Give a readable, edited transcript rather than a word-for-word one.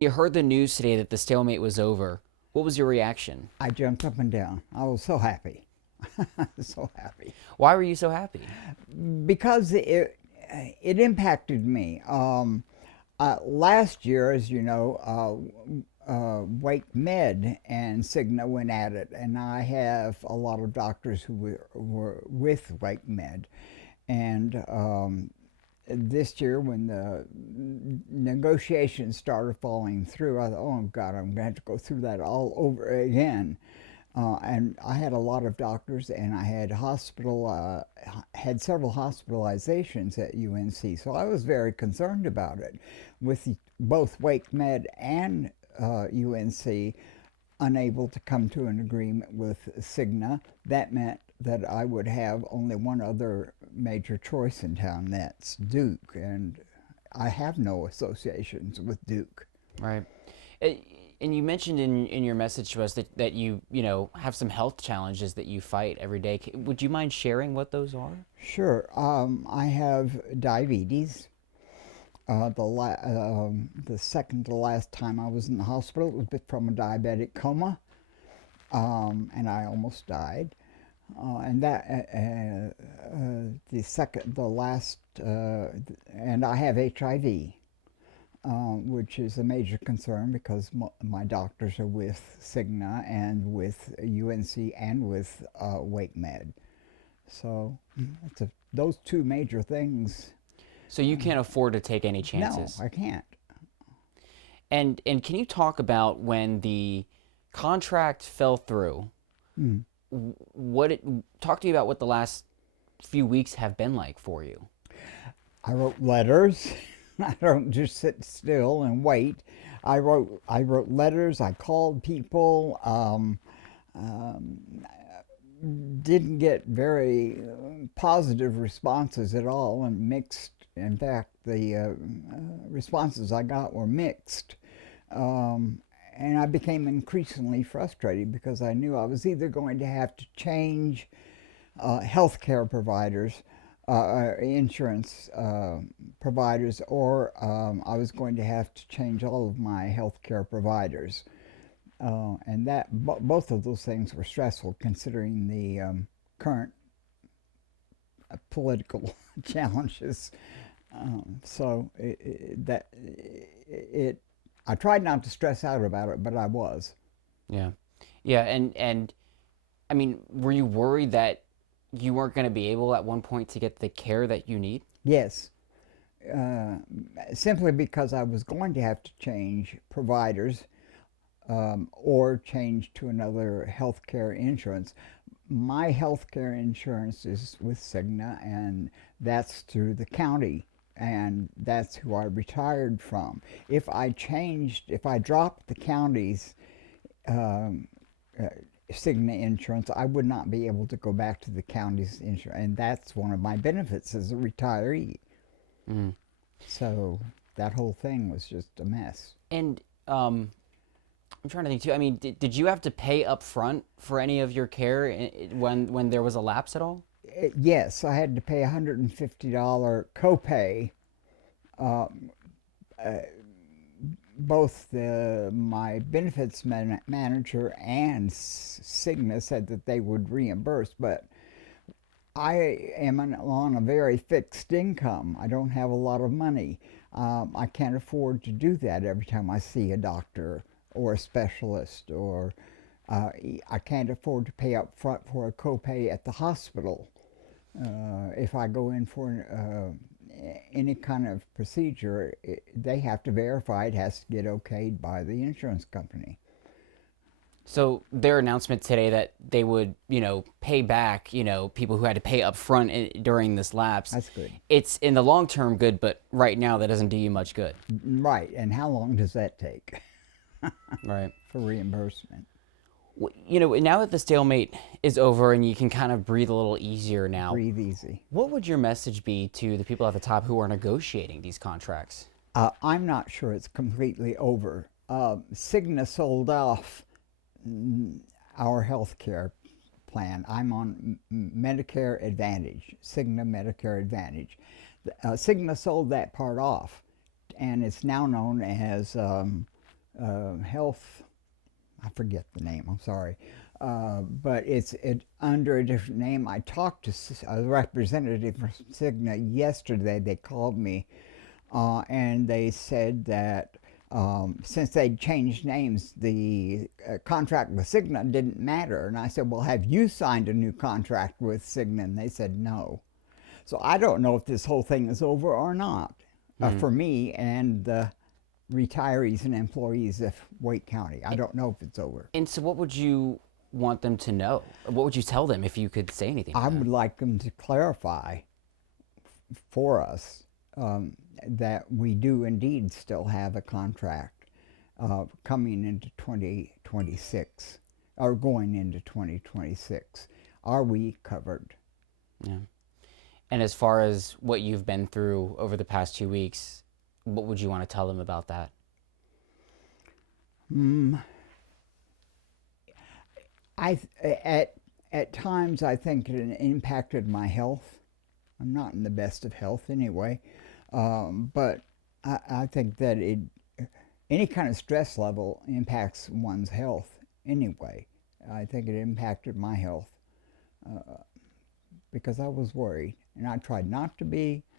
You heard the news today that the stalemate was over. What was your reaction? I jumped up and down. I was so happy. So happy. Why were you so happy? Because it impacted me. Last year, as you know, Wake Med and Cigna went at it, and I have a lot of doctors who were with Wake Med. And this year, when the negotiations started falling through, I thought, oh God, I'm going to have to go through that all over again. And I had a lot of doctors, and I had several hospitalizations at UNC. So I was very concerned about it. With both Wake Med and UNC unable to come to an agreement with Cigna, that meant that I would have only one other major choice in town, that's Duke, and I have no associations with Duke. Right. And you mentioned in your message to us that you have some health challenges that you fight every day. Would you mind sharing what those are? Sure. I have diabetes. The second to last time I was in the hospital, it was from a diabetic coma, and I almost died. And that and I have HIV, which is a major concern because my doctors are with Cigna and with UNC and with Wake Med. So those two major things. So you can't afford to take any chances. No, I can't. And can you talk about when the contract fell through? Mm. Talk to me about what the last few weeks have been like for you. I wrote letters. I don't just sit still and wait. I wrote letters. I called people. Didn't get very positive responses at all, and mixed. In fact, the responses I got were mixed. And I became increasingly frustrated because I knew I was either going to have to change healthcare providers, insurance providers, or I was going to have to change all of my healthcare providers. And both of those things were stressful considering the current political challenges. I tried not to stress out about it, but I was. Yeah. Yeah, and I mean, were you worried that you weren't going to be able at one point to get the care that you need? Yes. Simply because I was going to have to change providers, or change to another healthcare insurance. My healthcare insurance is with Cigna, and that's through the county, and that's who I retired from. If I dropped the county's Cigna insurance, I would not be able to go back to the county's insurance, and that's one of my benefits as a retiree. Mm. So that whole thing was just a mess. And I'm trying to think too. I mean, did you have to pay up front for any of your care when there was a lapse at all? Yes, I had to pay a $150 copay. Both my benefits manager and Cigna said that they would reimburse, but I am on a very fixed income. I don't have a lot of money. I can't afford to do that every time I see a doctor or a specialist, or I can't afford to pay up front for a copay at the hospital. If I go in for any kind of procedure, they have to verify it has to get okayed by the insurance company. So their announcement today that they would, pay back, people who had to pay up front during this lapse. That's good. It's in the long term good, but right now that doesn't do you much good. Right, and how long does that take? Right. For reimbursement. Now that the stalemate is over and you can kind of breathe a little easier now. Breathe easy. What would your message be to the people at the top who are negotiating these contracts? I'm not sure it's completely over. Cigna sold off our health care plan. I'm on Medicare Advantage, Cigna Medicare Advantage. Cigna sold that part off, and it's now known as Health, I forget the name, I'm sorry. But it's under a different name. I talked to a representative from Cigna yesterday. They called me and they said that since they'd changed names, the contract with Cigna didn't matter. And I said, well, have you signed a new contract with Cigna? And they said no. So I don't know if this whole thing is over or not for me and the retirees and employees of Wake County. I don't know if it's over. And so what would you want them to know? What would you tell them if you could say anything to I them? would like them to clarify for us that we do indeed still have a contract coming into 2026 or going into 2026. Are we covered? Yeah. And as far as what you've been through over the past 2 weeks, what would you want to tell them about that? At times I think it impacted my health. I'm not in the best of health anyway, but I think that any kind of stress level impacts one's health anyway. I think it impacted my health because I was worried, and I tried not to be,